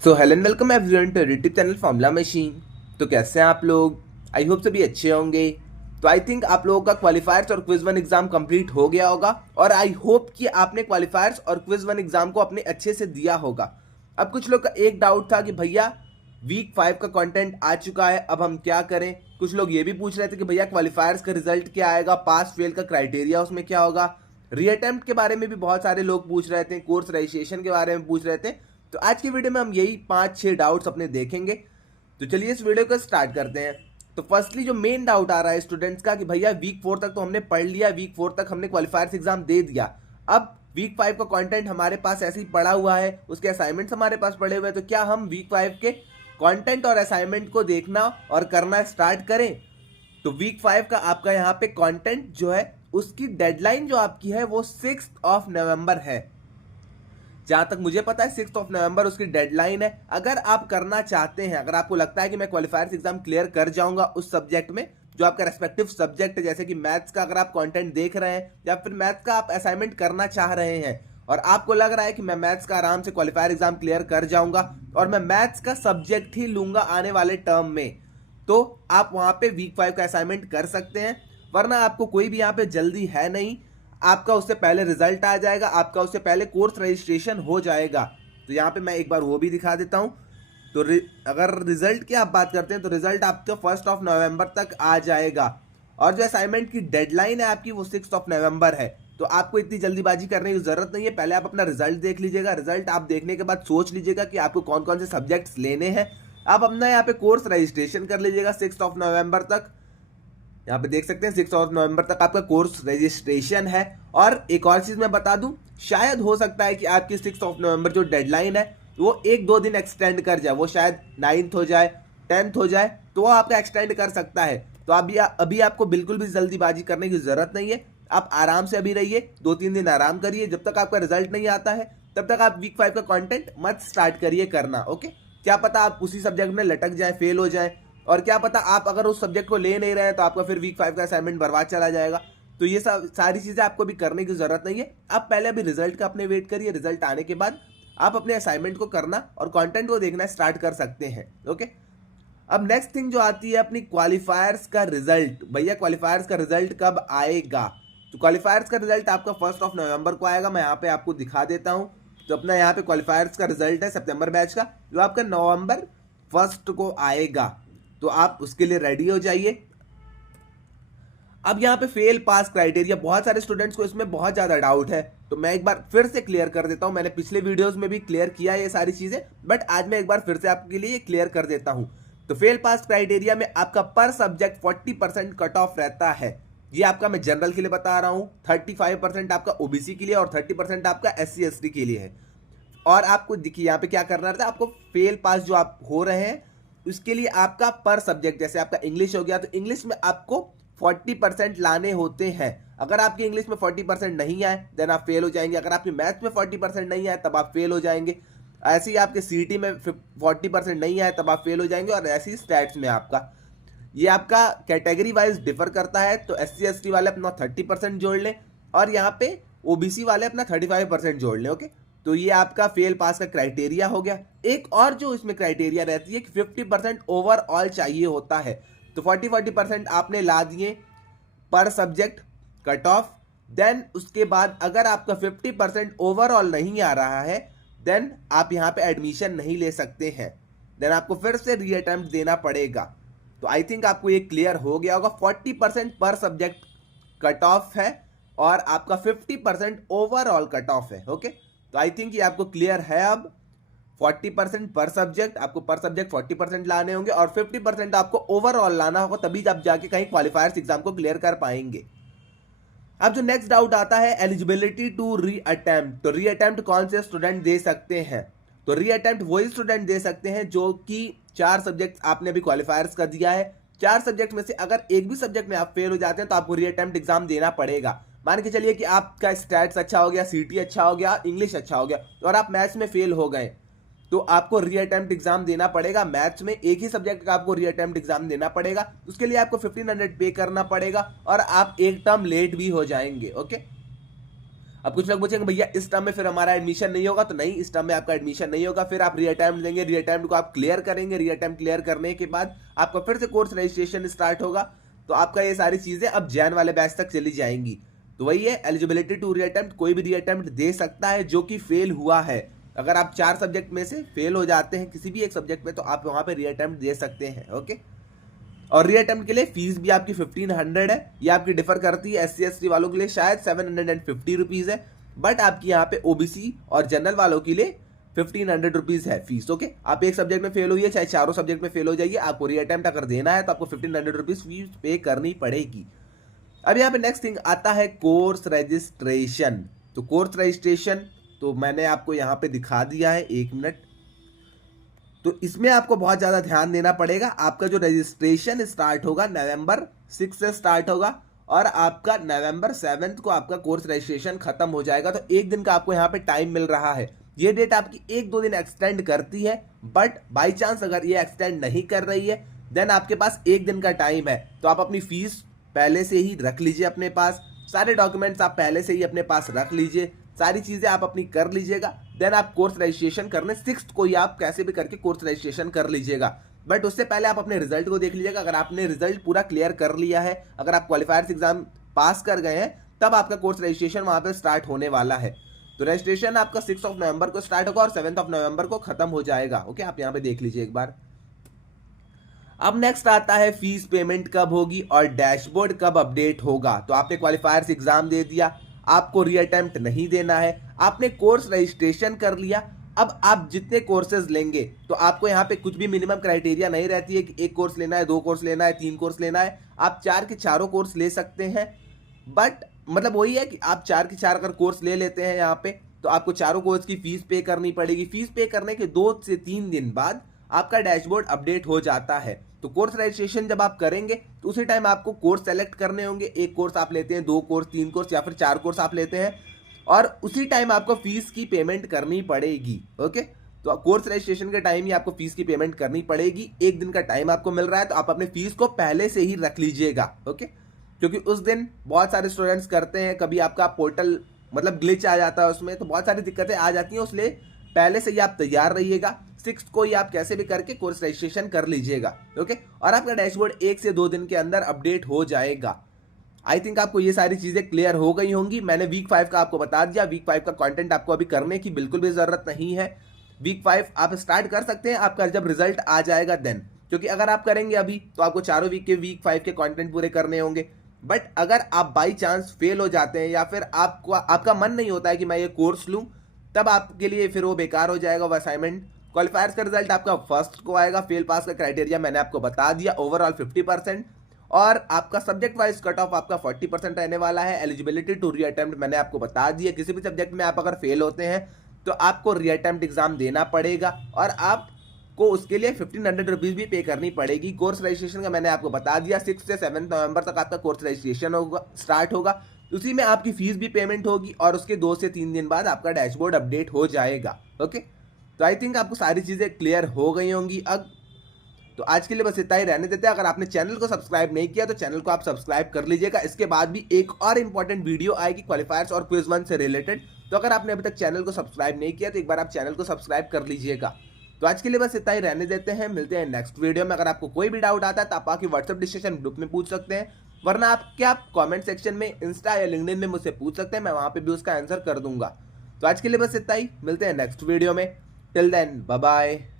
So hello and welcome everyone to YouTube channel formula machine. तो कैसे हैं आप लोग? आई होप सभी अच्छे होंगे। तो आई थिंक आप लोगों का क्वालिफायर्स और क्विज वन एग्जाम कंप्लीट हो गया होगा और आई होप कि आपने क्वालिफायर्स और क्विज वन एग्जाम को अपने अच्छे से दिया होगा। अब कुछ लोग का एक डाउट था कि भैया वीक 5 का कंटेंट आ चुका है, अब हम क्या करें। कुछ लोग ये भी पूछ रहे थे कि भैया क्वालिफायर्स का रिजल्ट क्या आएगा, पास फेल का क्राइटेरिया उसमें क्या होगा। रीअटेम्प्ट के बारे में भी बहुत सारे लोग पूछ रहे थे, कोर्स रजिस्ट्रेशन के बारे में पूछ रहे थे। तो आज की वीडियो में हम यही 5-6 डाउट्स अपने देखेंगे। तो चलिए इस वीडियो को स्टार्ट करते हैं। तो फर्स्टली जो मेन डाउट आ रहा है स्टूडेंट्स का कि भैया वीक 4 तक तो हमने पढ़ लिया, वीक 4 तक हमने क्वालिफायर्स एग्जाम दे दिया, अब वीक 5 का कंटेंट हमारे पास ऐसे ही पड़ा हुआ है, उसके असाइनमेंट्स हमारे पास पड़े हुए हैं, तो क्या हम वीक 5 के कंटेंट और असाइनमेंट को देखना और करना स्टार्ट करें? तो वीक 5 का आपका यहाँ पे कंटेंट जो है उसकी डेडलाइन जो आपकी है वो 6 नवंबर है। जहां तक मुझे पता है 6 नवंबर उसकी डेडलाइन है। अगर आप करना चाहते हैं, अगर आपको लगता है कि मैं क्वालिफायर्स एग्जाम क्लियर कर जाऊंगा उस सब्जेक्ट में जो आपका रेस्पेक्टिव सब्जेक्ट है, जैसे कि मैथ्स का अगर आप कंटेंट देख रहे हैं या फिर मैथ्स का आप असाइनमेंट करना चाह रहे हैं और आपको लग रहा है कि मैं मैथ्स का आराम से क्वालिफायर एग्जाम क्लियर कर जाऊंगा और मैं मैथ्स का सब्जेक्ट ही लूंगा आने वाले टर्म में, तो आप वहां पे वीक 5 का असाइनमेंट कर सकते हैं। वरना आपको कोई भी यहाँ पे जल्दी है नहीं, आपका उससे पहले रिजल्ट आ जाएगा, आपका उससे पहले कोर्स रजिस्ट्रेशन हो जाएगा। तो यहाँ पे मैं एक बार वो भी दिखा देता हूँ। तो अगर रिजल्ट की आप बात करते हैं तो रिजल्ट आपका 1 नवंबर तक आ जाएगा और जो असाइनमेंट की डेडलाइन है आपकी वो 6 नवंबर है। तो आपको इतनी जल्दीबाजी करने की जरूरत नहीं है, पहले आप अपना रिजल्ट देख लीजिएगा। रिजल्ट आप देखने के बाद सोच लीजिएगा कि आपको कौन कौन से सब्जेक्ट्स लेने हैं। आप अपना यहाँ पे कोर्स रजिस्ट्रेशन कर लीजिएगा 6 नवंबर तक। यहाँ पे देख सकते हैं 6 नवंबर तक आपका कोर्स रजिस्ट्रेशन है। और एक और चीज मैं बता दूं, शायद हो सकता है कि आपकी 6 नवंबर जो डेडलाइन है वो 1-2 दिन एक्सटेंड कर जाए, वो शायद 9th हो जाए, 10th हो जाए, तो वो आपका एक्सटेंड कर सकता है। तो अभी आपको बिल्कुल भी जल्दीबाजी करने की जरूरत नहीं है। आप आराम से अभी रहिए, 2-3 दिन आराम करिए, जब तक आपका रिजल्ट नहीं आता है तब तक आप वीक 5 का कंटेंट मत स्टार्ट करिए करना। ओके, क्या पता आप उसी सब्जेक्ट में लटक जाए, फेल हो जाए, और क्या पता आप अगर उस सब्जेक्ट को ले नहीं रहे हैं तो आपका फिर वीक 5 का असाइनमेंट बर्बाद चला जाएगा। तो ये सब सारी चीजें आपको भी करने की जरूरत नहीं है। आप पहले अभी रिजल्ट का अपने वेट करिए, रिजल्ट आने के बाद आप अपने असाइनमेंट को करना और कंटेंट को देखना स्टार्ट कर सकते हैं। ओके, अब नेक्स्ट थिंग जो आती है अपनी क्वालिफायर्स का रिजल्ट। भैया क्वालिफायर्स का रिजल्ट कब आएगा? तो क्वालिफायर्स का रिजल्ट आपका 1 नवंबर को आएगा। मैं यहाँ पे आपको दिखा देता हूँ। तो अपना यहाँ पे क्वालिफायर्स का रिजल्ट है सितंबर बैच का, जो आपका नवंबर 1 को आएगा। तो आप उसके लिए रेडी हो जाइए। अब यहाँ पे फेल पास क्राइटेरिया, बहुत सारे स्टूडेंट्स को इसमें बहुत ज्यादा डाउट है, तो मैं एक बार फिर से क्लियर कर देता हूँ। मैंने पिछले वीडियोस में भी क्लियर किया ये सारी चीजें, बट आज मैं एक बार फिर से आपके लिए क्लियर कर देता हूँ। तो फेल पास क्राइटेरिया में आपका पर सब्जेक्ट 40% कट ऑफ रहता है। ये आपका मैं जनरल के लिए बता रहा हूँ, 35% आपका ओबीसी के लिए और 30% आपका SC ST के लिए है। और आपको देखिए यहाँ पे क्या करना रहता है, आपको फेल पास जो आप हो रहे हैं उसके लिए आपका पर सब्जेक्ट, जैसे आपका इंग्लिश हो गया तो इंग्लिश में आपको 40% लाने होते हैं। अगर आपकी इंग्लिश में 40% नहीं आए देन आप फेल हो जाएंगे। अगर आपकी मैथ में 40% नहीं आए तब आप फेल हो जाएंगे। ऐसे ही आपके सीटी में 40% नहीं आए तब आप फेल हो जाएंगे। और ऐसे ही स्टैट्स में आपका ये आपका कैटेगरी वाइज डिफर करता है। तो SC ST वाले अपना 30% जोड़ लें और यहाँ पे ओबीसी वाले अपना 35% जोड़ लें। ओके, तो ये आपका फेल पास का क्राइटेरिया हो गया। एक और जो इसमें क्राइटेरिया रहती है कि 50% ओवरऑल चाहिए होता है। तो 40% आपने ला दिए पर सब्जेक्ट कट ऑफ, देन उसके बाद अगर आपका 50% ओवरऑल नहीं आ रहा है देन आप यहाँ पे एडमिशन नहीं ले सकते हैं, देन आपको फिर से रीअटेम्प्ट देना पड़ेगा। तो आई थिंक आपको ये क्लियर हो गया होगा। 40% पर सब्जेक्ट कट ऑफ है और आपका 50% ओवरऑल कट ऑफ है। ओके, तो आई थिंक ये आपको क्लियर है। अब 40% पर सब्जेक्ट, आपको पर सब्जेक्ट 40% लाने होंगे और 50% आपको ओवरऑल लाना होगा, तभी आप जाके कहीं क्वालिफायर्स एग्जाम को क्लियर कर पाएंगे। अब जो नेक्स्ट डाउट आता है एलिजिबिलिटी टू रीअटेम्प्ट। तो रीअटेम्प्ट कौन से स्टूडेंट दे सकते हैं? तो रीअटेम्प्ट वही स्टूडेंट दे सकते हैं जो कि 4 सब्जेक्ट आपने अभी क्वालिफायर्स का दिया है। 4 सब्जेक्ट में से अगर एक भी सब्जेक्ट में आप फेल हो जाते हैं तो आपको रीअटेम्प्ट एग्जाम देना पड़ेगा। मान के चलिए कि आपका स्टैट्स अच्छा हो गया, सीटी अच्छा हो गया, इंग्लिश अच्छा हो गया और आप मैथ्स में फेल हो गए, तो आपको रीअटेम्प्ट एग्जाम देना पड़ेगा। मैथ्स में एक ही सब्जेक्ट का आपको रीअटेम्प्ट एग्जाम देना पड़ेगा। उसके लिए आपको 1500 पे करना पड़ेगा और आप एक टर्म लेट भी हो जाएंगे। ओके, अब कुछ लोग पूछेंगे भैया इस टर्म में फिर हमारा एडमिशन नहीं होगा, तो नहीं, इस टर्म में आपका एडमिशन नहीं होगा, फिर आप रीअटेम्प्ट देंगे, रीअटेम्प्ट को आप क्लियर करेंगे, रीअटेम्प्ट क्लियर करने के बाद आपका फिर से कोर्स रजिस्ट्रेशन स्टार्ट होगा, तो आपका ये सारी चीजें अब जैन वाले बैच तक चली जाएंगी। तो वही है, एलिजिबिलिटी टू रीअटेम्प्ट, कोई भी रीअटेम्प्ट दे सकता है जो कि फेल हुआ है। अगर आप 4 सब्जेक्ट में से फेल हो जाते हैं किसी भी एक सब्जेक्ट में, तो आप वहां पे रीअटेम्प्ट दे सकते हैं। ओके, और रीअटेम्प्ट के लिए फीस भी आपकी 1500 है, ये आपकी डिफर करती है। SC ST वालों के लिए शायद 750 रुपीज है, बट आपकी यहाँ पे OBC और जनरल वालों के लिए 1500 रुपीज है फीस। ओके, आप एक सब्जेक्ट में फेल हुई है, चाहे चारों सब्जेक्ट में फेल हो जाइए, आपको रीअटेम्प्ट अगर देना है तो आपको 1500 रुपीज फीस पे करनी पड़ेगी। अब यहाँ पे नेक्स्ट थिंग आता है कोर्स रजिस्ट्रेशन। तो कोर्स रजिस्ट्रेशन तो मैंने आपको यहाँ पे दिखा दिया है, 1 मिनट। तो इसमें आपको बहुत ज़्यादा ध्यान देना पड़ेगा। आपका जो रजिस्ट्रेशन स्टार्ट होगा November 6 से स्टार्ट होगा, और आपका November 7 को आपका कोर्स रजिस्ट्रेशन खत्म हो जाएगा। तो 1 दिन का आपको यहाँ पे टाइम मिल रहा है। ये डेट आपकी 1-2 दिन एक्सटेंड करती है, बट बाई चांस अगर ये एक्सटेंड नहीं कर रही है, देन आपके पास 1 दिन का टाइम है। तो आप अपनी फीस पहले से ही रख लीजिए अपने पास, सारे डॉक्यूमेंट्स आप पहले से ही अपने पास रख लीजिए, सारी चीजें आप अपनी कर लीजिएगा। देन आप कोर्स रजिस्ट्रेशन करने 6 को ही आप कैसे भी करके कोर्स रजिस्ट्रेशन कर लीजिएगा। बट उससे पहले आप अपने रिजल्ट को देख लीजिएगा। अगर आपने रिजल्ट पूरा क्लियर कर लिया है, अगर आप क्वालिफायर्स एग्जाम पास कर गए हैं, तब आपका कोर्स रजिस्ट्रेशन वहां पे स्टार्ट होने वाला है। तो रजिस्ट्रेशन आपका 6 नवंबर को स्टार्ट होगा और 7 नवंबर को खत्म हो जाएगा। ओके, आप यहाँ पे देख लीजिए एक बार। अब नेक्स्ट आता है फीस पेमेंट कब होगी और डैशबोर्ड कब अपडेट होगा। तो आपने क्वालिफायर्स एग्जाम दे दिया, आपको रीअटेम्प्ट नहीं देना है, आपने कोर्स रजिस्ट्रेशन कर लिया। अब आप जितने कोर्सेज लेंगे, तो आपको यहाँ पे कुछ भी मिनिमम क्राइटेरिया नहीं रहती है कि 1 कोर्स लेना है, 2 कोर्स लेना है, 3 कोर्स लेना है। आप 4 के चारों कोर्स ले सकते हैं। बट मतलब वही है कि आप 4 के 4 अगर कोर्स ले लेते हैं यहाँ पे, तो आपको चारों कोर्स की फीस पे करनी पड़ेगी। फीस पे करने के 2 से 3 दिन बाद आपका डैशबोर्ड अपडेट हो जाता है। तो कोर्स रजिस्ट्रेशन जब आप करेंगे, तो उसी टाइम आपको कोर्स सेलेक्ट करने होंगे। 1 कोर्स आप लेते हैं, 2 कोर्स, 3 कोर्स या फिर 4 कोर्स आप लेते हैं, और उसी टाइम आपको फीस की पेमेंट करनी पड़ेगी। ओके, तो कोर्स रजिस्ट्रेशन के टाइम ही आपको फीस की पेमेंट करनी पड़ेगी। 1 दिन का टाइम आपको मिल रहा है, तो आप अपने फीस को पहले से ही रख लीजिएगा। ओके, क्योंकि उस दिन बहुत सारे स्टूडेंट्स करते हैं, कभी आपका पोर्टल मतलब ग्लिच आ जाता है उसमें, तो बहुत सारी दिक्कतें आ जाती हैं। इसलिए पहले से ही आप तैयार रहिएगा। 6 को ही आप कैसे भी करके कोर्स रजिस्ट्रेशन कर लीजिएगा। ओके, और आपका डैशबोर्ड 1 से 2 दिन के अंदर अपडेट हो जाएगा। आई थिंक आपको ये सारी चीजें क्लियर हो गई होंगी। मैंने वीक 5 का आपको बता दिया। वीक 5 का कंटेंट आपको अभी करने की बिल्कुल भी जरूरत नहीं है। वीक 5 आप स्टार्ट कर सकते हैं आपका जब रिजल्ट आ जाएगा देन, क्योंकि अगर आप करेंगे अभी तो आपको चारों वीक 5 के कंटेंट पूरे करने होंगे। बट अगर आप बाई चांस फेल हो जाते हैं, या फिर आपका मन नहीं होता है कि मैं ये कोर्स लूं, तब आपके लिए फिर वो बेकार हो जाएगा वो असाइनमेंट। क्वालिफायर्स का रिजल्ट आपका फर्स्ट को आएगा। फेल पास का क्राइटेरिया मैंने आपको बता दिया, ओवरऑल 50%, और आपका सब्जेक्ट वाइज कट ऑफ आपका 40% रहने वाला है। एलिजिबिलिटी टू रीअटेम्प्ट मैंने आपको बता दिया। किसी भी सब्जेक्ट में आप अगर फेल होते हैं, तो आपको रीअटेम्प्ट एग्जाम देना पड़ेगा, और आपको उसके लिए 1500 रुपीज भी पे करनी पड़ेगी। कोर्स रजिस्ट्रेशन का मैंने आपको बता दिया, 6 से 7 नवंबर तक आपका कोर्स रजिस्ट्रेशन होगा, स्टार्ट होगा। उसी में आपकी फीस भी पेमेंट होगी, और उसके 2 से 3 दिन बाद आपका डैशबोर्ड अपडेट हो जाएगा। ओके, तो आई थिंक आपको सारी चीजें क्लियर हो गई होंगी। अब तो आज के लिए बस इतना ही रहने देते हैं। अगर आपने चैनल को सब्सक्राइब नहीं किया, तो चैनल को आप सब्सक्राइब कर लीजिएगा। इसके बाद भी एक और इंपॉर्टेंट वीडियो आएगी क्वालिफायर्स और क्विज 1 से रिलेटेड। तो अगर आपने अभी तक चैनल को सब्सक्राइब नहीं किया, तो एक बार आप चैनल को सब्सक्राइब कर लीजिएगा। तो आज के लिए बस इतना ही रहने देते हैं। मिलते हैं नेक्स्ट वीडियो में। अगर आपको कोई भी डाउट आता है, तो आप आके व्हाट्सएप डिस्कशन ग्रुप में पूछ सकते हैं, वरना आप कमेंट सेक्शन में इंस्टा या लिंक्डइन में मुझसे पूछ सकते हैं। मैं वहां पे भी उसका आंसर कर दूंगा। तो आज के लिए बस इतना ही। मिलते हैं नेक्स्ट वीडियो में। Till then, bye bye.